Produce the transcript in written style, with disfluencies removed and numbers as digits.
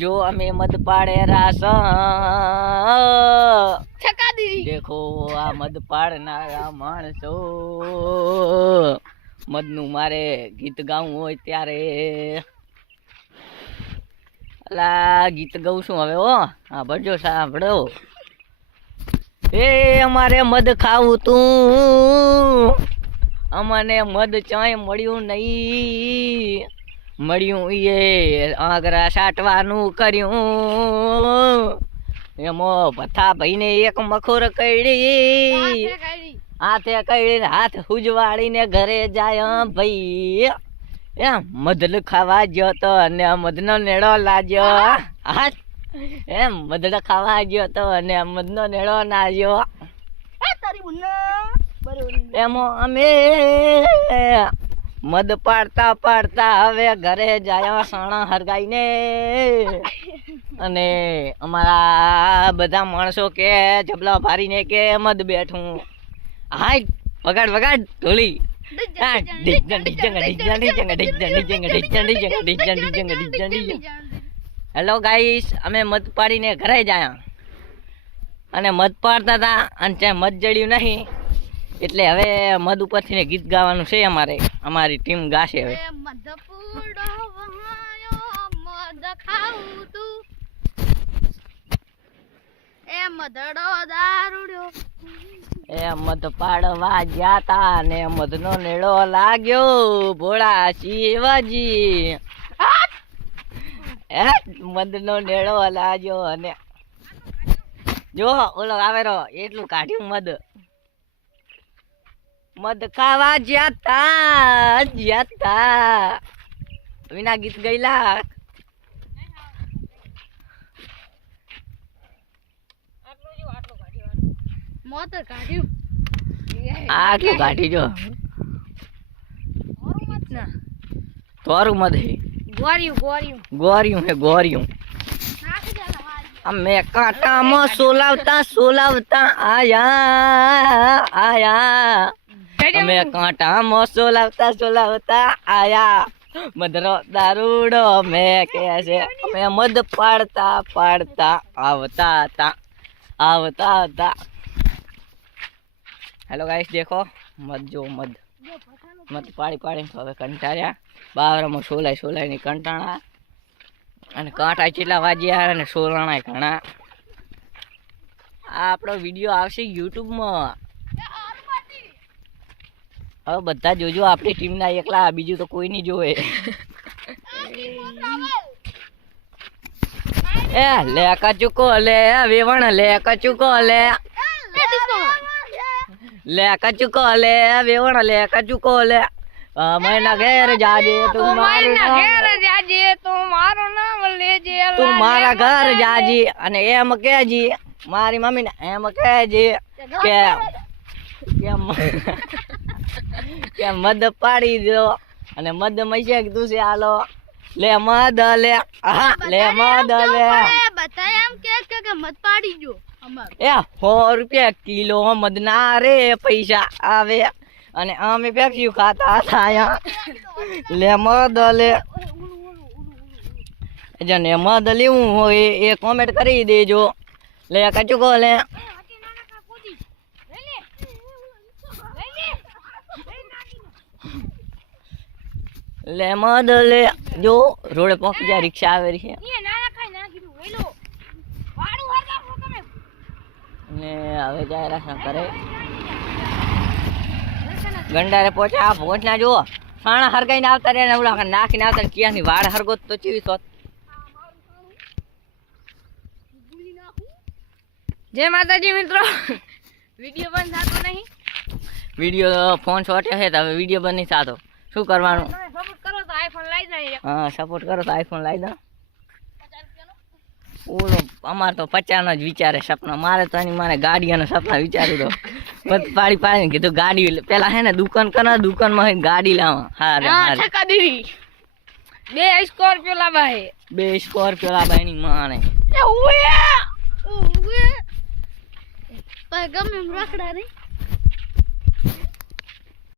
जो हमें मद पाड़े रास छका दीदी देखो आ मद पाड़नारा माणसो મદનું મારે ગીત ગાવું હોય ત્યારે અલા ગીત ગાઉં છું હવે હો હા ભરજો સાંભળો એ અમારે મદ ખાવું તું અમને મદ ચાય મળ્યું નહીં મળ્યું એ આંગરા સાટવાનું કર્યું એમો ભથ્થા ભાઈને એક મખોર કઈડી હાથે કઈડીને હાથ હુજવાડીને ઘરે જાય ભાઈ એમ મધલ ખાવા ગયો તો અને મધનો નેડો લાગ્યો હાથ એમ મધલ ખાવા ગયો તો અને મધનો નેડો નાગ્યો એમ અમે મદ પાડતા પાડતા હવે ઘરે જાય સાણા હરગાઈને અને અમારા બધા માણસો કે જબલા ભારીને કે મદ બેઠું હાય વગાડ વગાડ ઢોલી હેલો ગાઈસ અમે મદ પાડીને ઘરે જાય અને મદ પાડતા હતા અને ત્યાં મદ જડ્યું નહીં એટલે હવે મદ ઉપરથી ગીત ગાવાનું છે અમારે અમારી ટીમ ગાશે હવે એ મદ પાડવા જાતા ને મદનો નેડો લાગ્યો ભોળા શિવજી મદનો નેડો લાગ્યો અને જો ઓલો આવેરો એટલું કાઢ્યું મદ ખાવા જ્યાતા વિના ગીત ગયેલા આટલું કાઢી જો તોરું મદ હે ગોરિયું હે ગોરિયું અમે કાંટામાં સોલાવતા આયા અમે કાંટામાં સોલાવતા આયા મદરો દારૂડો મેં કે છે અમે મદ પાડતા આવતા હતા હેલો ગાઈસ દેખો મદ જો મદ પાડી હવે કંટાળ્યા બાવરામાં સોલાઈ ની કંટાળા અને કાંટા કેટલા વાગ્યા અને સોલાણા ઘણા આ આપણો વિડીયો આવશે યુટ્યુબમાં હવે બધા જોજો આપણી ટીમના એકલા બીજું તો કોઈ નહીં જોવે એ લે કચુકો લે વેવણ લે કચુકો લે કચુકો લે વેવણ લે કચુકો લે મૈના ઘેર જાજે તું મારું નામ લેજે તું મારા ઘર જાજી અને એમ કહેજી મારી મમ્મીને એમ કહેજી કે મદ પાડી દો અને મદ મૈસે કીધું છે હાલો લે મદ લે લે મદ લે બધા એમ કે મદ પાડી જો એ 100 રૂપિયા કિલો મદ ના રે પૈસા આવે અને અમે પેક્યું ખાતા હતા લે મદ લે જેને મદ લેવું હોય એ કોમેન્ટ કરી દેજો લે કચુકો લે લે મદ લે જો રોડે પહોંચી જાય રિક્ષા આવે છે ને હવે જાય રાસા કરે ગંડારે પહોંચ્યા પહોંચના જુઓ સાણા હરગાઈને આવતા રે ને ઓલા નાખીને આવતા ક્યાંની વાડ હરગોત તો ચીવી સોત જય માતાજી મિત્રો વિડિયો બંધ થતો નહીં વિડિયો ફોન શોર્ટ છે તો હવે વિડિયો બંધ નહીં થતો શું કરવાનું સપોર્ટ કરો તો આઈફોન લઈ જાય હા સપોર્ટ કરો તો આઈફોન લઈ દો ઓલો અમાર તો 50 નો જ વિચારે સપના મારે તો મારે ગાડીઓના સપના વિચારી દો મત પાડીને કીધું ગાડી પેલા હે ને દુકાન કના દુકાનમાં ગાડી લાવા હા છકા દીધી 2 સ્કોર્પિયો લાવા હે 2 સ્કોર્પિયો લાવા એની માને એ ઓએ ગમે રખડા રે